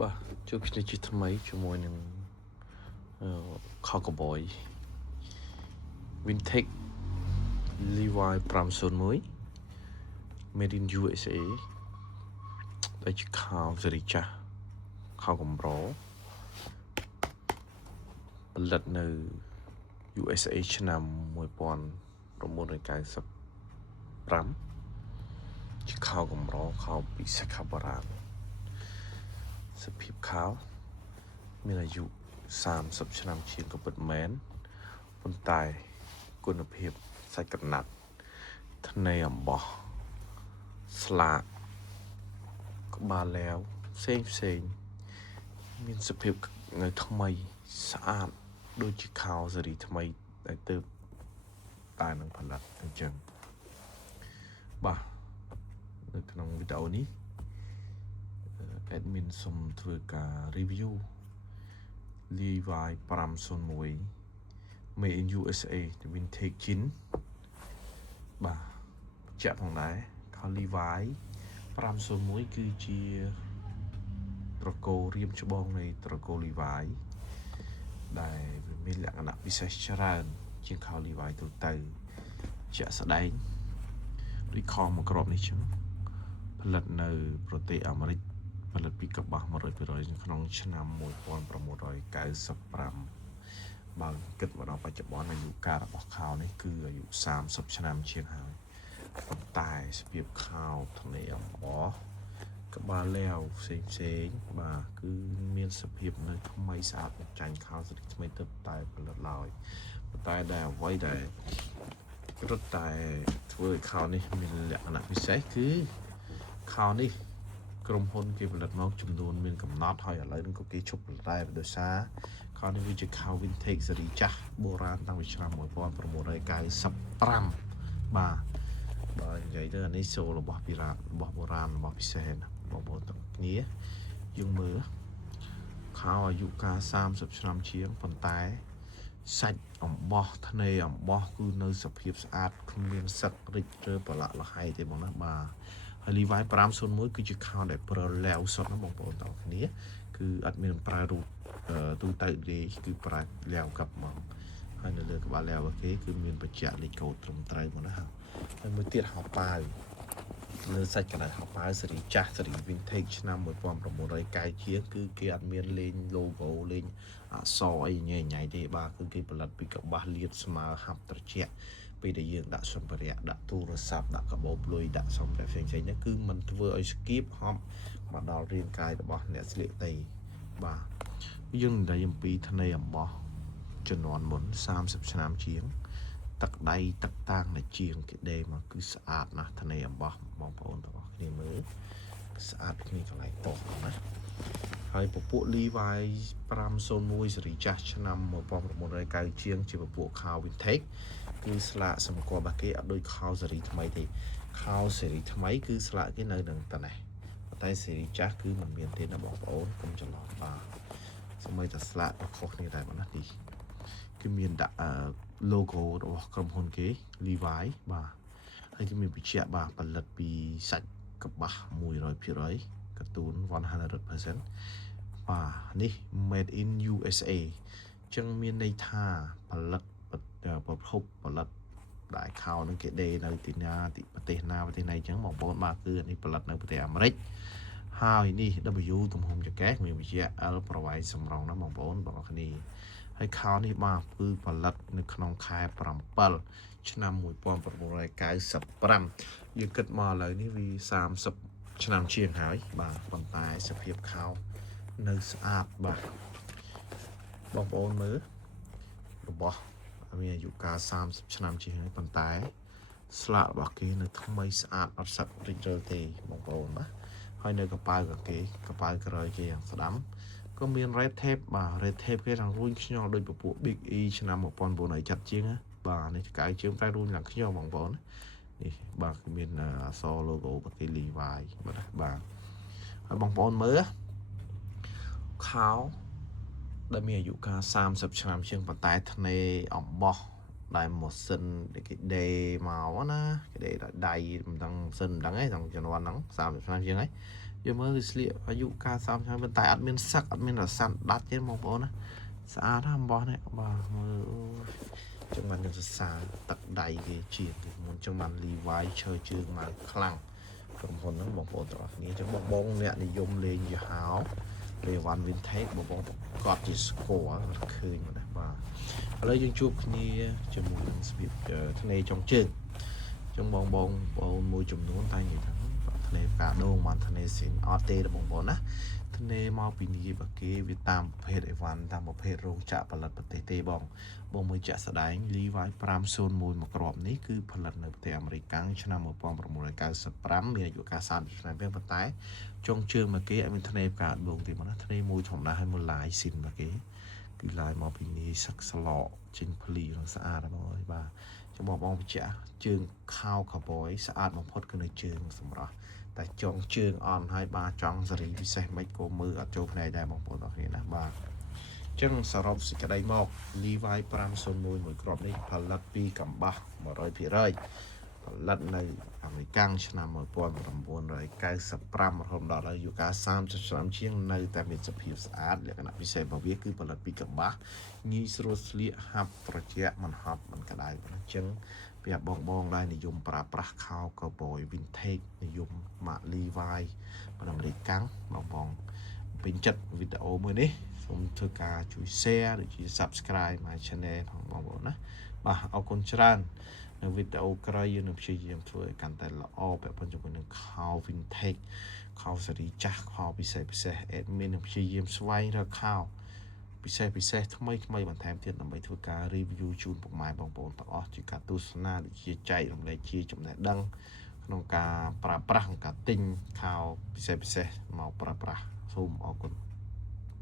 Bah, chúc cái chị tham mấy cho môi nâng Cowboy Vintage Levi Pramson mới Made in USA đây chỉ khao gì cha khao cầm ró bật lậtនៅ USA ឆ្នាំ1995ជាខោកំរខោពីសក្បុរាណសភាពខោមានអាយុ30ឆ្នាំជាងក៏ពិតមែនប៉ុន្តែគុណភាពសាច់ក្រណាត់ថ្នេរអំបោះស្លាកក្បាលឡាវផ្សេងមានសភាពនៅថ្មីស្អាតដូចជាខោសេរីថ្មីដែលទើបតែនឹងផលិតអញ្ចឹងបាទនៅក្នុងវីដេអូនេះadmin សូមធ្វើការ review Levi 501 Made in USA Vintage Jean បាទបញ្ជាក់ផងដែរខោ Levi 501គឺជាត្រកូលរៀមច្បងនៃត្រកូល Levi ដែលវាមានលក្ខណៈពិសេសច្រើនជាងខោ Levi ទូទៅជាក់ស្ដែងដូចខមួយគ្រាប់នេះចឹងផលិតនៅប្រទេសអាមេរិកផលិតពីកប្បាស 100% ក្នុងឆ្នាំ1995បើគិតមកដល់បច្ចុប្បន្នអាយុកាលរបស់ខោនេះគឺអាយុ30ឆ្នាំជាងហើយប៉ុន្តែស្ពាបខោថ្នេរអំបោះក្បាលឡាវផ្សេងបាទគឺមានសភាពនៅថ្មីស្អាតចាញ់ខោស្រីថ្មីទៅតែផលិតឡើយប៉ុន្តែដែលអ្វីដែលរត់តែធ្វើឲ្យខោនេះមានលក្ខណៈពិសេសគឺខោនេះក្រុមហ៊ុនគេផលិតមកចំនួនមានកំណត់ហើយឥឡូវនេះក៏គេឈប់ផលិតដែរដោយសារខោនេះវាជាខោ vintage ស៊េរីចាស់បុរាណតាំងពីឆ្នាំ1995បាទបើនិយាយទៅអានេះសូលរបស់ពីរ៉ារបស់បុរាណរបស់ពិសេសណាបងប្អូនទាំងគ្នាយើងមើលខោអាយុកាល30ឆ្នាំជាងប៉ុន្តែសាច់អំបោះថ្នេរអំបោះគឺនៅសភាពស្អាតគ្មានសឹករិចឬប្រឡាក់លហៃទេបងណាបាទហើយ Levi 501គឺជាខោដែលប្រើឡាវសុទ្ធណាបងប្អូនទាំងគ្នាគឺអត់មានប្រើរូបទូទៅទេគឺប្រើឡាវកាប់មកហើយនៅលើក្បាលឡាវគេគឺមានបញ្ជាក់លេខកូដត្រឹមត្រូវមកណាហើយមួយទៀតហៅប៉ាវលើសាច់កណ្ដាលហៅប៉ាវស៊េរីចាស់ស៊េរី vintage ឆ្នាំ1990ជាងគឺគេអត់មានលេង logo លេងអក្សរអីញ៉ៃទេបាទគឺគេផលិតពីកប្បាសលាតស្មើហាប់ត្រជាក់ពេលដែលយើងដាក់សម្ភារៈដាក់ទូរស័ព្ទដាក់កាបូបលុយដាក់សម្ភារៈផ្សេងៗនេះគឺมันធ្វើឲ្យស្គៀបហប់មកដល់រាងកាយរបស់អ្នកស្លៀកទេបាទយើងនិយាយអំពីថ្នេរអំបោះជំនាន់មុន30ឆ្នាំជាងទឹកដៃទឹកតាំងនៃជាងគេដេមកគឺស្អាតណាស់ថ្នេរអំបោះបងប្អូនទាំងអស់គ្នាមើលស្អាតគ្នាកន្លែងតោះណាហើយពពួក Levi 501ស៊េរីចាស់ឆ្នាំ1990ជាងជាពពួកខោ vintage គឺស្លាកសម្គាល់របស់គេអត់ដូចខោស៊េរីថ្មីទេខោស៊េរីថ្មីគឺស្លាកគេនៅនឹងតែនេះតែស៊េរីចាស់គឺមិនមានទេណាបងប្អូនកុំច្រឡំបាទសូម្បីតែស្លាកក៏ខុសគ្នាដែរបងណានេះគឺមានដាក់logo របស់ក្រុមហ៊ុនគេ Levi បាទហើយគឺមានបញ្ជាក់បាទផលិតពីសាច់កប្បាស 100% កាតូន 100% បាទនេះ made in USA អញ្ចឹងមានន័យថាផលិតប្រភពផលិតដែលខោនឹងគេដេនៅទីណាទីប្រទេសណាអញ្ចឹងបងប្អូនបាទគឺនេះផលិតនៅប្រទេសអាមេរិកហើយនេះ W ទំហំចង្កេះមានវិជ្ជា L ប្រវែងសម្រងណាបងប្អូនបងប្អូនគ្នាហើយខោនេះបាទគឺផលិតនៅក្នុងខែ7ឆ្នាំ1995យើងគិតមកឥឡូវនេះវា30ឆ្នាំជាងហើយបាទប៉ុន្តែសភាពខោនៅស្អាតបាទបងប្អូនមើលរបស់មានអាយុកាល30ឆ្នាំជាងហើយប៉ុន្តែស្លាករបស់គេនៅថ្មីស្អាតអត់សឹករិចរិលទេបងប្អូនបាទហើយនៅកប៉ាល់របស់គេកប៉ាល់ក្រោយគេយ៉ាងស្ដាំក៏មាន red tape បាទ red tape គេទាំងរួញខ្ញល់ដូចពពួក Big E ឆ្នាំ1970ជាងបាទនេះកៅជើងតែរួញឡើងខ្ញល់បងប្អូននេះបាទគឺមានអក្សរ logo ប្រទេស Levi បាទហើយបងប្អូនមើលខោដែលមានអាយុកាល30ឆ្នាំជាងប៉ុន្តែថ្នេរអំបោះដែលម៉ាស៊ីនគេដេមកណាគេដេដៃមិនដឹងម៉ាស៊ីនមិនដឹងទេក្នុងជំនាន់ហ្នឹង30ឆ្នាំជាងហើយ យកមើលគឺស្លៀកអាយុកាល30ឆ្នាំប៉ុន្តែអត់មានសឹកអត់មានរសាត់ដាច់ទេបងប្អូនណាស្អាតណាស់អំបោះនេះបាទមើលចឹងបានខ្ញុំសរសើរទឹកដៃគេជាមុនចឹងបានលីវ៉ាយឈើជើងមកខ្លាំងក្រុមហ៊ុនហ្នឹងបងប្អូនទាំងអស់គ្នាចឹងបងអ្នកនិយមលេងយីហោលេវ៉ាន់ vintage បងគាត់ជាស្គាល់ឃើញមកដែរបាទឥឡូវយើងជួបគ្នាជាមួយនឹងស្បៀបធ្នេចុងជើងចឹងបងមួយចំនួនតែនិយាយថាធ្នេផ្កាដូងបានធ្នេស៊ីនអត់ទេបងប្អូនណាធ្នេមកពីនីបាគេវាតាមប្រភេទអីវ៉ាន់តាមប្រភេទរោងចក្រផលិតប្រទេសទេបងមើលជាក់ស្ដែង Levi 501មួយគ្រាប់នេះគឺផលិតនៅប្រទេសអាមេរិកឆ្នាំ1995មានអាយុកាល30ឆ្នាំពេលប៉ុន្តែចុងជើងមកគេអត់មានធ្នេផ្កាដូងទេបងណាធ្នេមួយធម្មតាហើយមួយឡាយស៊ីនមកគេគឺឡាយមកពីនេះសឹកស្លោកចេញភ្លីនឹងស្អាតបងអើយបាទចាំបងបញ្ជាក់ជើងខោកាបយស្អាតបំផុតគឺនៅជើងសម្រាប់តែចុងជើងអន់ហើយបាទចង់សេរីពិសេសមិនក៏មើលអត់ចូលភ្នែកដែរបងប្អូនអរគ្នាណាបាទចឹងសរុបសេចក្តីមក Levi 501មួយគ្រាប់នេះផលិតពីកំបាស់ 100% ផលិតនៅអាមេរិកឆ្នាំ1995រហូតដល់អាយុកាល30ឆ្នាំជាងនៅតែមានសភាពស្អាតលក្ខណៈពិសេសរបស់វាគឺផលិតពីកំបាស់ងាយស្រួលស្លៀកហាប់ត្រជាក់មិនហប់មិនក្តៅអញ្ចឹងពីបងដែរនិយមប្រើប្រាស់ខោ Cowboy Vintage និយមម៉ាក Levi អាមេរិកបងពេញចិត្តវីដេអូមួយនេះសូមធ្វើការជួយ share ដូចជា subscribe my channel ផងបងប្អូនណាបាទអរគុណច្រើននៅវីដេអូក្រោយយើងនឹងព្យាយាមធ្វើឲ្យកាន់តែល្អពាក់ព័ន្ធជាមួយនឹងខោ vintage ខោស៊េរីចាស់ខោពិសេស admin នឹងព្យាយាមស្វែងរកខោពិសេសថ្មីបន្ថែមទៀតដើម្បីធ្វើការ review ជូនពុកម៉ែបងប្អូនទាំងអស់ជាការទស្សនាដូចជាចែករំលែកជាចំណេះដឹងក្នុងការប្រើប្រាស់ក្នុងការទិញខោពិសេសមកប្រើប្រាស់សូមអរគុណ